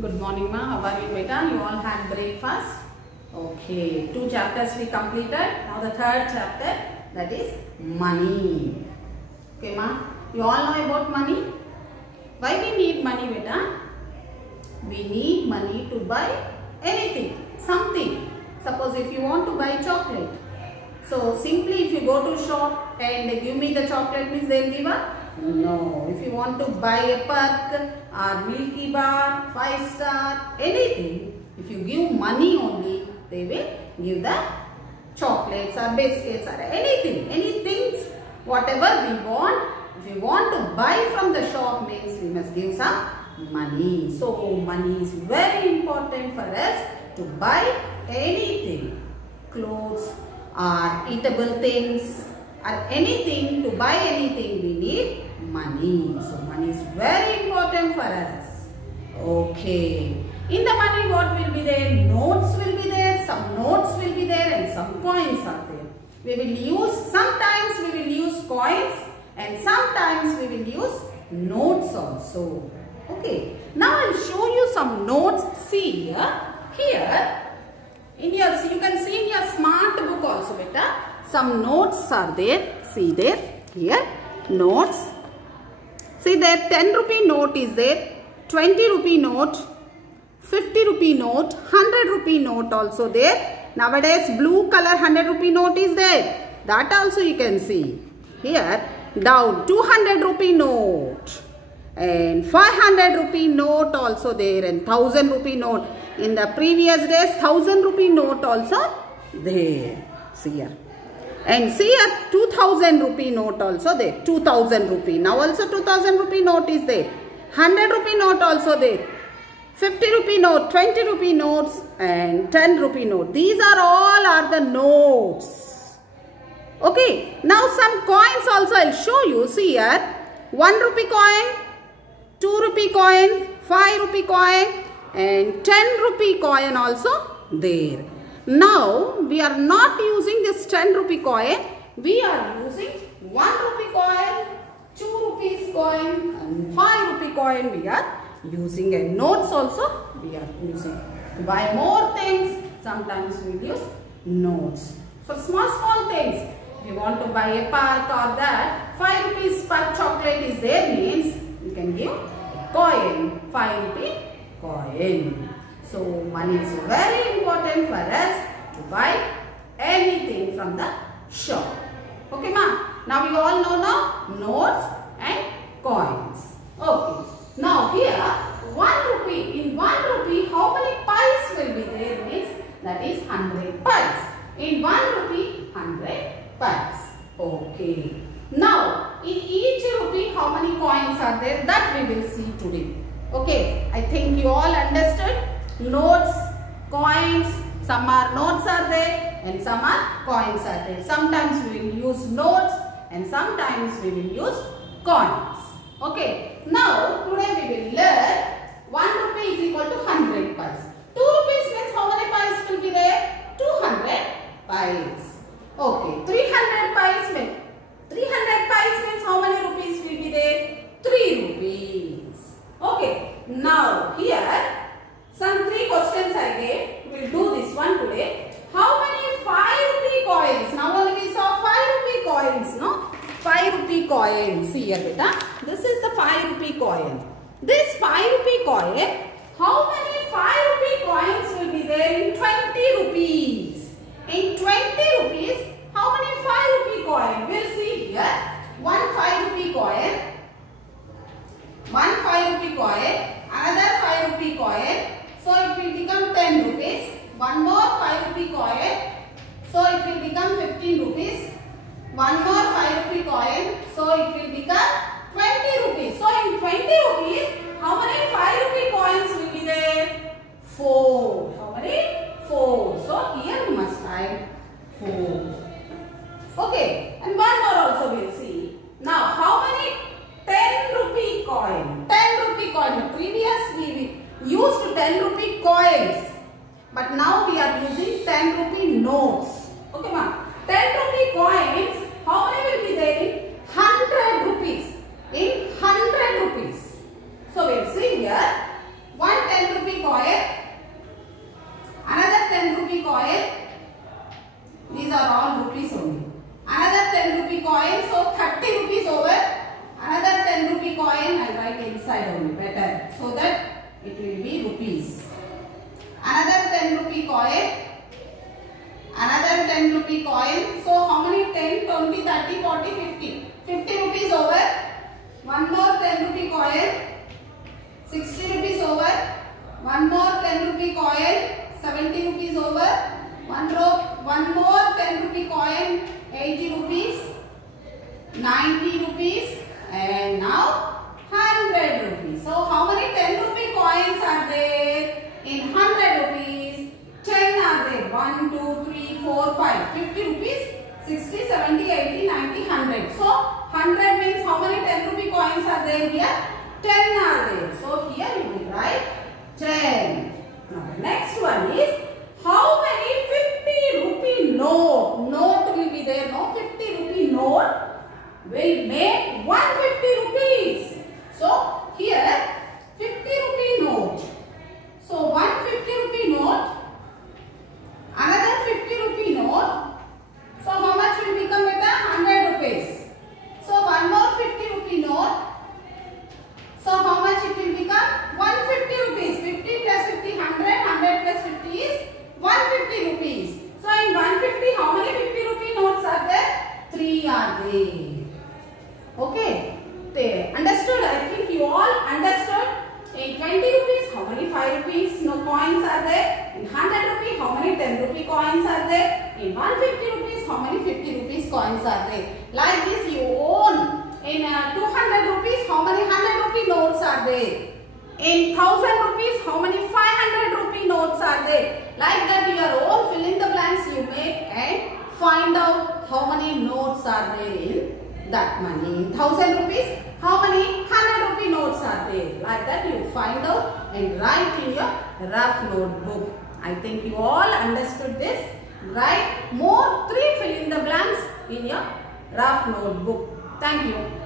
Good morning, ma. How are you, beta? You all had breakfast? Okay. 2 chapters we completed. Now the third chapter, that is money. Okay, ma. You all know about money? Why we need money, beta? We need money to buy anything, something. Suppose if you want to buy chocolate. So simply if you go to shop and they give me the chocolate, means they will give a? No. If you want to buy a Park or Milky Bar, 5-star, anything, if you give money only, they will give the chocolates or biscuits or anything, whatever we want. If we want to buy from the shop, means we must give some money. So money is very important for us to buy anything, clothes or eatable things or anything. To buy anything we need money. So money is very important for us. Okay. In the money what will be there? Notes will be there. Some notes will be there and some coins are there. We will use, sometimes we will use coins and sometimes we will use notes also. Okay. Now I will show you some notes. See here. Here. In your, you can see in your smart book also, beta. Some notes are there. See there. Here. Notes. See there. 10 rupee note is there. 20 rupee note. 50 rupee note. 100 rupee note also there. Nowadays blue color 100 rupee note is there. That also you can see. Here. Down 200 rupee note. And 500 rupee note also there. And 1000 rupee note. In the previous days 1000 rupee note also there. See here. And see here 2000 rupee note also there. 2000 rupee. Now also 2000 rupee note is there. 100 rupee note also there. 50 rupee note, 20 rupee notes and 10 rupee note. These are the notes. Okay. Now some coins also I will show you. See here. 1 rupee coin, 2 rupee coin, 5 rupee coin and 10 rupee coin also there. Now we are not using this 10 rupee coin. We are using 1 rupee coin, 2 rupees coin and 5 rupee coin we are using, and notes also we are using. To buy more things, sometimes we use notes. For small things, if you want to buy a Park or that, 5 rupees per chocolate is there, means you can give a coin, 5 rupee coin. So money is very important for us to buy anything from the shop. Okay, ma? Now you all know now notes and coins. Okay. Now here 1 rupee. In 1 rupee, how many pies will be there? Means that is 100 pies. In 1 rupee, 100 pies. Okay. Now in each rupee, how many coins are there? That we will see today. Okay. I think you all understood. Notes, coins, some are notes are there and some are coins are there. Sometimes we will use notes and sometimes we will use coins. Okay. Now today we will learn 1 rupee is equal to 100 pies. 2 rupees means how many pies will be there? 200 pies. Okay. 300 pies means 300 pies means how many rupees will be there? 3 rupees. Okay. Now here some 3 questions I gave. We will do this one today. How many 5 rupee coins? Now only we saw 5 rupee coins, no? 5 rupee coin. See here, beta. This is the 5 rupee coin. This 5 rupee coin, how many 5 rupee coins will be there in 20 rupees? In 20 rupees, how many 5 rupee coin? We will see here. 1 5 rupee coin. 1 5 rupee coin. Another 5 rupee coin. So it will become 10 rupees. One more 5 rupee coin. So it will become 15 rupees. One more 5 rupee coin. So it will become 20 rupees. So in 20 rupees, how many 5 rupee coins will be there? 4. How many? 4. So here we must write 4. Okay. And one more also we will see. Now how many 10 rupee coin? 10 rupee coin. Previous we used 10 rupee coins. But now we are using 10 rupee notes. Okay, ma? 10 rupee coins, how many will be there in 100 rupees? In 100 rupees. So we will see here 1 10 rupee side only, better. So that it will be rupees. Another 10 rupee coin. Another 10 rupee coin. So how many? 10, 20, 30, 40, 50. 50 rupees over. One more 10 rupee coin. 60 rupees over. One more 10 rupee coin. 70 rupees over. One more 10 rupee coin. 80 rupees. 90 rupees. And now 100 rupees. So how many 10 rupee coins are there? In 100 rupees, 10 are there. 1, 2, 3, 4, 5. 50 rupees, 60, 70, 80, 90, 100. So 100 means how many 10 rupee coins are there here? 10 are there. So here you will write 10. Now the next one is how many 50 rupee note? Note will be there. No, 50 rupee note will make 150 rupees. So here 50 rupee note. So 150 rupee note, another 50 rupee note. So how much will become with 100 rupees? So one more 50 rupee note. So how much it will become? 150 rupees. 50 plus 50, 100. 100 plus 50 is 150 rupees. So in 150, how many 50 rupee notes are there? 3 are there. Okay. Understood? I think you all understood. In 20 rupees, how many 5 rupees no coins are there? In 100 rupees, how many 10 rupee coins are there? In 150 rupees, how many 50 rupees coins are there? Like this you own. In 200 rupees, how many 100 rupee notes are there? In 1000 rupees, how many 500 rupee notes are there? Like that your own fill in the blanks you make and find out how many notes are there in that money. In 1000 rupees, how many 100 rupee notes are there? Like that you find out and write in your rough notebook. I think you all understood this. Write more 3 fill in the blanks in your rough notebook. Thank you.